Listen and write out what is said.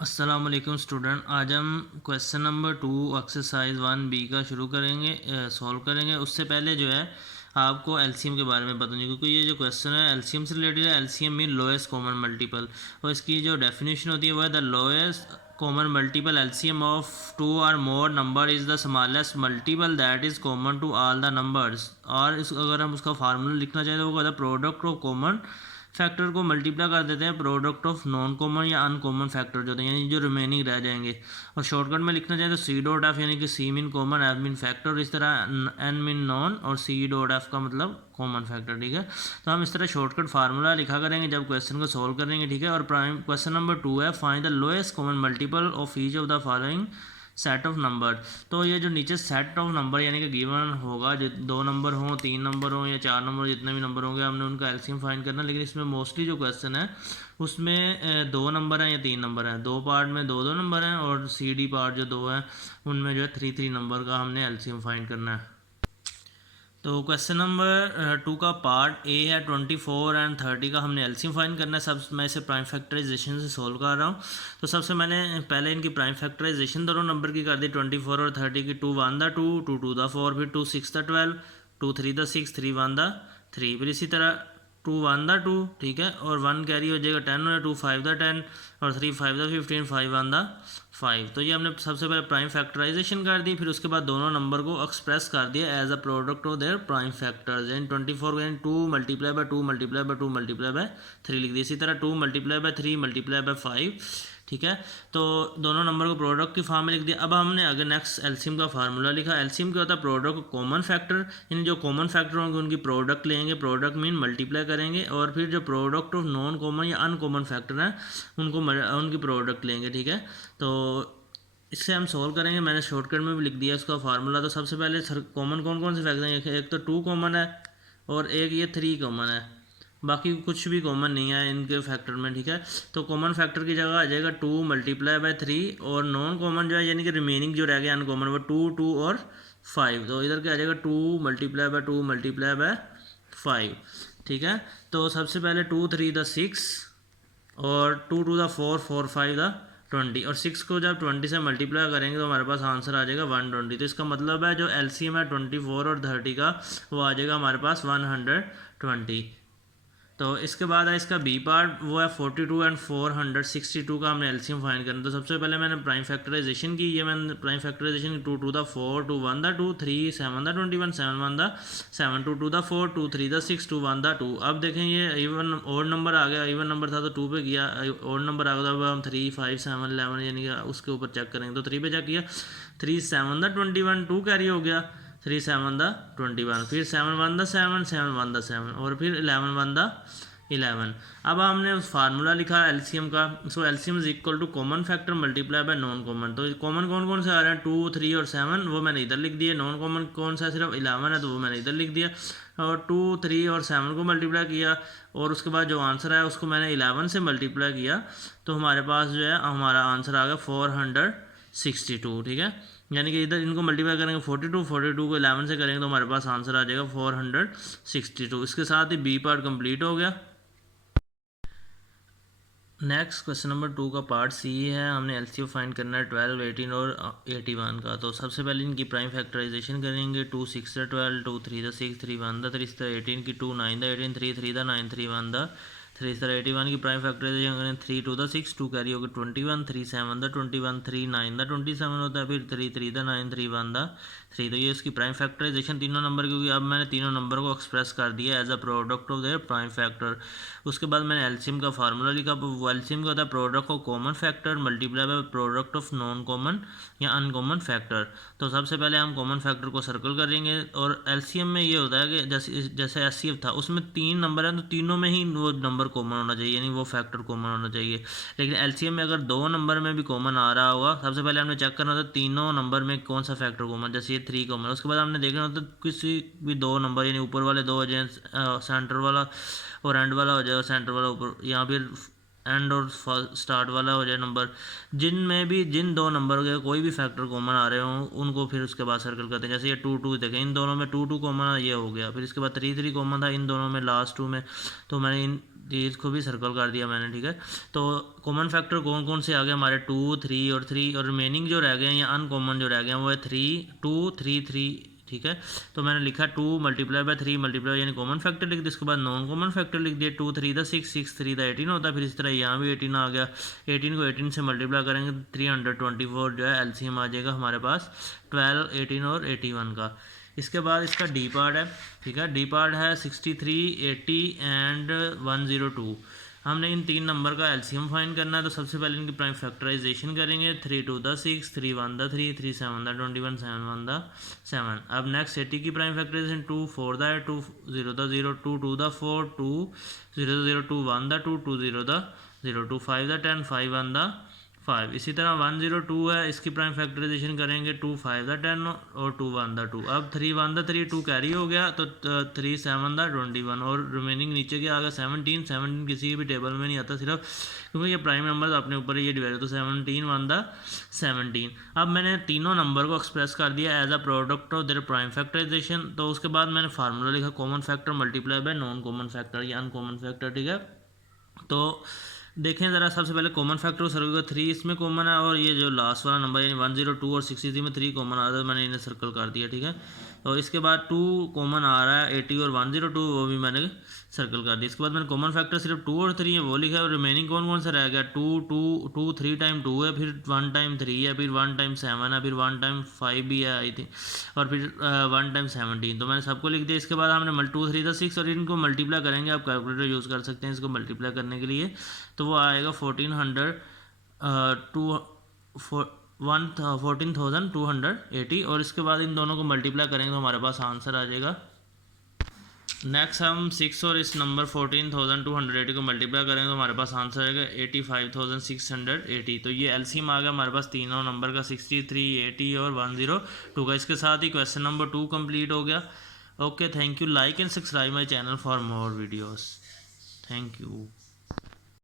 अस्सलाम वालेकुम स्टूडेंट। आज हम क्वेश्चन नंबर 2 एक्सरसाइज 1B का शुरू करेंगे, सॉल्व करेंगे। उससे पहले जो है आपको एलसीएम के बारे में बताऊंगी, क्योंकि ये जो क्वेश्चन है एलसीएम से रिलेटेड है। LCM mean lowest common multiple, और इसकी जो डेफिनेशन होती है वो है the lowest common multiple LCM of two और more number is the smallest multiple that is common to all the numbers. और इस अगर हम उसका फार्मूला लिखना चाहें तो वो कहता है प्रोडक्ट ऑफ कॉमन फैक्टर को मल्टीप्लाई कर देते हैं प्रोडक्ट ऑफ नॉन कॉमन या अनकॉमन फैक्टर जो होते हैं, यानी जो रिमेनिंग रह जाएंगे। और शॉर्टकट में लिखना चाहें तो सी डॉट एफ, यानी कि c mean common, f mean factor, और इस तरह एन मीन नॉन और सी डॉट एफ का मतलब कॉमन फैक्टर। ठीक है, तो हम इस तरह शॉर्टकट फार्मूला लिखा करेंगे जब क्वेश्चन को सॉल्व करेंगे। ठीक है, और प्राइम क्वेश्चन नंबर 2 है, find the lowest common multiple of each of the following set of number. तो ये जो नीचे सेट ऑफ नंबर यानी कि गिवन होगा, जो 2 नंबर हों, 3 नंबर हों या 4 नंबर, जितने भी नंबर होंगे हमने उनका एलसीएम फाइंड करना। लेकिन इसमें मोस्टली जो क्वेश्चन है उसमें 2 नंबर हैं या 3 नंबर हैं। 2 पार्ट में 2 नंबर हैं, और सी डी पार्ट जो 2 हैं उनमें जो है 3 नंबर का हमने एलसीएम फाइंड करना है। तो क्वेश्चन नंबर 2 का पार्ट ए है, 24 एंड 30 का हमने एलसीएम फाइंड करना है। सब मैं इसे प्राइम फैक्टराइजेशन से सोल्व कर रहा हूँ। तो सबसे मैंने पहले इनकी प्राइम फैक्टराइजेशन दोनों नंबर की कर दी, 24 और 30 की। 2 1 द 2, 2 2 द 4, फिर 2 6 द 12, 2 3 द 6, 3 1 द 3, फिर इसी तरह 2 1 द 2, ठीक है, और 1 कैरी हो जाएगा 10, और 2 5 द 10, और 3 5 द 15, 5 1 द 5। तो ये हमने सबसे पहले प्राइम फैक्टराइजेशन कर दी, फिर उसके बाद दोनों नंबर को एक्सप्रेस कर दिया as a product of their prime factors. इन 24 को 2 multiply by 2 multiply by 2 multiply by 3 लिख दिया। इसी तरह 2 मल्टीप्लाई बाय 3 मल्टीप्लाई बाय 5, ठीक है। तो दोनों नंबर को प्रोडक्ट की फॉर्म में लिख दिया। अब हमने अगर नेक्स्ट एलसीएम का फार्मूला लिखा। एलसीएम क्या होता है? प्रोडक्ट कॉमन फैक्टर, यानी जो कॉमन फैक्टर होंगे उनकी प्रोडक्ट लेंगे, प्रोडक्ट मीन मल्टीप्लाई करेंगे, और फिर जो प्रोडक्ट ऑफ नॉन कॉमन या अनकॉमन फैक्टर हैं उनको उनकी प्रोडक्ट लेंगे। ठीक है, तो इससे हम सोल्व करेंगे। मैंने शॉर्टकट में भी लिख दिया इसका फार्मूला। तो सबसे पहले कॉमन कौन कौन से फैक्टर हैं? एक तो 2 कॉमन है, और एक ये 3 कॉमन है, बाकी कुछ भी कॉमन नहीं है इनके फैक्टर में। ठीक है, तो कॉमन फैक्टर की जगह आ जाएगा 2 मल्टीप्लाई बाय 3, और नॉन कॉमन जो है यानी कि रिमेनिंग जो रह गया अनकॉमन वो 2 2 और 5। तो इधर क्या आ जाएगा 2 मल्टीप्लाई बाय 2 मल्टीप्लाई बाय 5। ठीक है, तो सबसे पहले 2 3 द 6, और 2 2 द 4, 4 5 द 20, और 6 को जब 20 से मल्टीप्लाई करेंगे तो हमारे पास आंसर आ जाएगा 120। तो इसका मतलब है जो एलसीएम है 24 और 30 का वो आ जाएगा हमारे पास 120। तो इसके बाद है इसका बी पार्ट, वो है 42 एंड 462 का हमने एलसीएम फाइंड करना। तो सबसे पहले मैंने प्राइम फैक्टराइजेशन की। ये मैंने प्राइम फैक्टराइजेशन की 2 2 द 4, 2 1 द 2, 3 7 द 21, 7 1 द 7, 2 2 द 4, 2 3 द 6, 2 1 द 2। अब देखें ये इवन ऑड नंबर आ गया। इवन नंबर था तो 2 पे किया, ऑड नंबर आ गया। अब हम 3 5 7 11 यानी कि उसके ऊपर चेक करेंगे। तो 3 पे चेक किया, 3 7 द 21, 2 कैरी हो गया, 3 7 द 21, फिर 7 1 द 7, 7 1 द 7, और फिर 11 1 द 11। अब हमने फार्मूला लिखा एलसीएम का। So LCM is equal to common factor multiply by non common. तो कॉमन कौन कौन से आ रहे हैं? 2 3 और 7, वो मैंने इधर लिख दिए। नॉन कॉमन कौन सा है? सिर्फ 11 है, तो वो मैंने इधर लिख दिया। और 2 3 और 7 को मल्टीप्लाई किया, और उसके बाद जो आंसर है उसको मैंने 11 से मल्टीप्लाई किया, तो हमारे पास जो है हमारा आंसर आ गया 462। ठीक है, यानी कि इधर इनको मल्टीप्लाई करेंगे 42, 42 को 11 से करेंगे तो हमारे पास आंसर आ जाएगा 462। इसके साथ ही बी पार्ट कंप्लीट हो गया। नेक्स्ट क्वेश्चन नंबर 2 का पार्ट सी है। हमने एलसीएम फाइंड करना है 12 18 और 81 का। तो सबसे पहले इनकी प्राइम फैक्टराइजेशन करेंगे। 2 6 द 12, 2 3 द 6, 3 1 द 3 18 की, 2 9 द 18, 3 3 द 9, 3 1 द 3 81 की प्राइम फैक्टराइजेशन करें। 3 2 द 6, 2 कैरी होगा 21, 3 7 द 21, 3 9 द 27 होता है, फिर 3 3 द 9, 3 1 द 3। तो ये इसकी प्राइम फैक्टराइजेशन तीनों नंबर, क्योंकि अब मैंने तीनों नंबर को एक्सप्रेस कर दिया as a product of their prime factor. उसके बाद मैंने एलसीएम का फार्मूला लिखा। वो एलसीएम का होता है product of common factor multiply by product of non common या अनकॉमन फैक्टर। तो सबसे पहले हम कॉमन फैक्टर को सर्कल करेंगे, और एलसीएम में ये होता है कि जैसे एचसीएफ था उसमें 3 नंबर हैं, तो तीनों में ही वो नंबर कॉमन होना चाहिए, यानी वो फैक्टर कॉमन होना चाहिए। लेकिन एलसीएम में अगर 2 नंबर में भी कॉमन आ रहा होगा, सबसे पहले हमने चेक करना होता है तीनों नंबर में कौन सा फैक्टर कॉमन। जैसे ये 3 कॉमन, उसके बाद हमने देखना होता है किसी भी 2 नंबर, यानी ऊपर वाले 2 हो जाए, सेंटर वाला और एंड वाला हो जाए, और सेंटर वाला ऊपर, या फिर एंड और स्टार्ट वाला हो जाए नंबर। जिनमें भी जिन 2 नंबर के कोई भी फैक्टर कॉमन आ रहे हों उनको फिर उसके बाद सर्कल करते हैं। जैसे ये 2 2 देखें, इन दोनों में 2 2 कॉमन ये हो गया, फिर इसके बाद 3 3 कॉमन था इन दोनों में लास्ट 2 में, तो मैंने इन इसको भी सर्कल कर दिया मैंने, ठीक है। तो कॉमन फैक्टर कौन कौन से आ गए हमारे, 2, 3 और 3, और रिमेनिंग जो रह गए हैं या अनकॉमन जो रह गए हैं वो है 3, 2, 3, 3, ठीक है। तो मैंने लिखा 2 मल्टीप्लाई बाय 3 मल्टीप्लाई यानी कॉमन फैक्टर लिख दिया, उसके बाद नॉन कॉमन फैक्टर लिख दिया, 2 3 द 6, 6 3 द 18 होता है। फिर इस तरह यहाँ भी 18 आ गया, 18 को 18 से मल्टीप्लाई करेंगे 324 जो है एलसीएम आ जाएगा हमारे पास 12, 18 और 81 का। इसके बाद इसका डी पार्ट है, ठीक है। डी पार्ट है 63, 80 एंड 102। हमने इन तीन नंबर का एलसीएम फाइंड करना है, तो सबसे पहले इनकी प्राइम फैक्टराइजेशन करेंगे। 3 2 द 6, 3 1 द 3, 3 7 द 21, 7 1 द 7। अब नेक्स्ट 80 की प्राइम फैक्टराइजेशन 2 4 द 2 0 द 0, 2 2 द 4, 2 0 द 0, 2 1 द 2, 2 0 द 0, 2 5 द 10, 5 1 द 5। इसी तरह 102 है, इसकी प्राइम फैक्टराइजेशन करेंगे 2 5 द 10 और 2 1 द 2। अब 3 1 द 3, 2 कैरी हो गया तो 3 7 द 21 और रिमेनिंग नीचे के आ गया 17। 17 किसी भी टेबल में नहीं आता, सिर्फ क्योंकि ये प्राइम नंबर अपने ऊपर ये डिवाइड, तो 17 1 द 17। अब मैंने तीनों नंबर को एक्सप्रेस कर दिया as a product of their prime factorization. तो उसके बाद मैंने फार्मूला लिखा common factor multiply by non common factor या अनकॉमन फैक्टर, ठीक है। तो देखें ज़रा, सबसे पहले कॉमन फैक्टर सर्कल का 3 इसमें कॉमन है, और ये जो लास्ट वाला नंबर यानी 102 और 63 में 3 कॉमन आ रहा है, मैंने इन्हें सर्कल कर दिया, ठीक है। और इसके बाद 2 कॉमन आ रहा है 80 और 102, वो भी मैंने सर्कल कर दिया। इसके बाद मैंने कॉमन फैक्टर सिर्फ 2 और 3 है वो लिखा है, और रिमेनिंग कौन कौन सा रह गया, 2 2 2 3 टाइम 2 है, फिर 1 टाइम 3 है, फिर 1 टाइम 7 है, फिर 1 टाइम 5 भी है आई थिंक, और फिर 1 टाइम 17। तो मैंने सबको लिख दिया। इसके बाद हमने 2 3 द 6 और इनको मल्टीप्लाई करेंगे, आप कैलकुलेटर यूज़ कर सकते हैं इसको मल्टीप्लाई करने के लिए। तो वो आएगा 14,280, और इसके बाद इन दोनों को मल्टीप्लाई करेंगे तो हमारे पास आंसर आ जाएगा। नेक्स्ट हम 6 और इस नंबर 14,280 को मल्टीप्लाई करेंगे तो हमारे पास आंसर आएगा 85,680। तो ये एलसीएम आ गया हमारे पास तीनों नंबर का, 63, 80 और 102 का। इसके साथ ही क्वेश्चन नंबर 2 कंप्लीट हो गया। Okay, thank you. Like and subscribe my channel for more videos. Thank you.